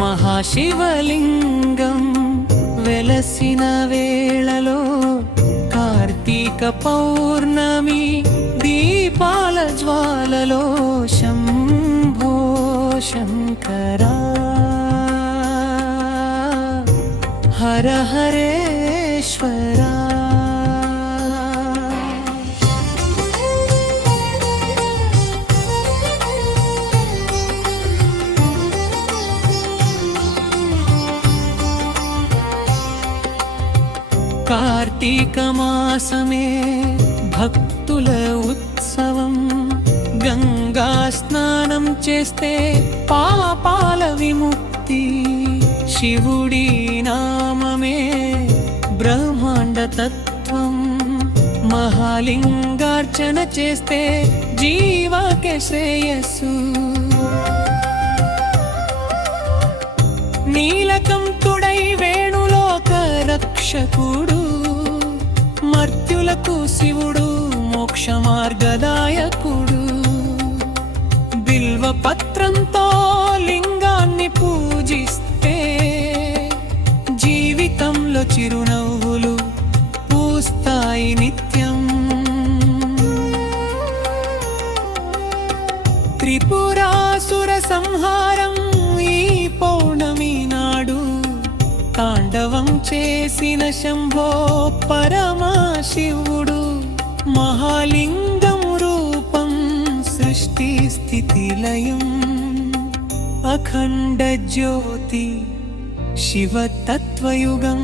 మహాశివలింగం వెలసిన వేళలో కార్తీక పౌర్ణమి దీపాల జ్వాలలో శంభో శంకరా. హర హరేశ్వరా. కార్తీక మాసమే భక్తుల ఉత్సవం. గంగా స్నానం చేస్తే పాపాల విముక్తి. శివుడి నామమే బ్రహ్మాండ తత్వం. నీలకంఠుడై వేణులోక రక్షకుడు మర్త్యులకు శివుడు మోక్ష మార్గద చేసిన శంభో పరమశివుడు మహాలింగం రూపం సృష్టి స్థితి లయం అఖండ జ్యోతి శివతత్వయుగం.